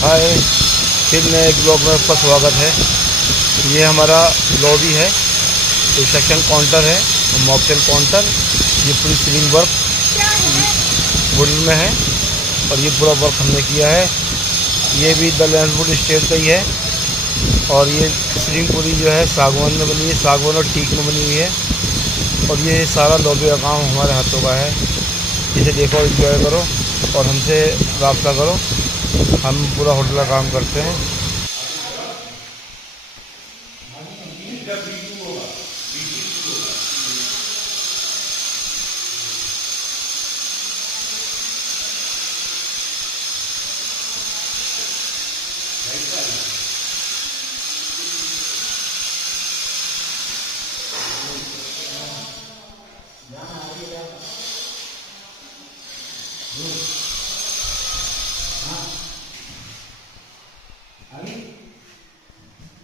हाय, फिर नए एक ब्लॉग में आपका स्वागत है। ये हमारा लॉबी है, रिसेप्शन काउंटर है और मॉकटेल काउंटर। ये पूरी सीलिंग वर्क वुडन में है और ये पूरा वर्क हमने किया है। ये भी द लैंडवुड स्टेट का ही है और ये सीलिंग पूरी जो है सागवान में बनी है, सागवान और टीक में बनी हुई है। और ये सारा लॉबी का काम हमारे हाथों का है। इसे देखो, एंजॉय करो और हमसे रब्ता करो। हम पूरा होटल का काम करते हैं।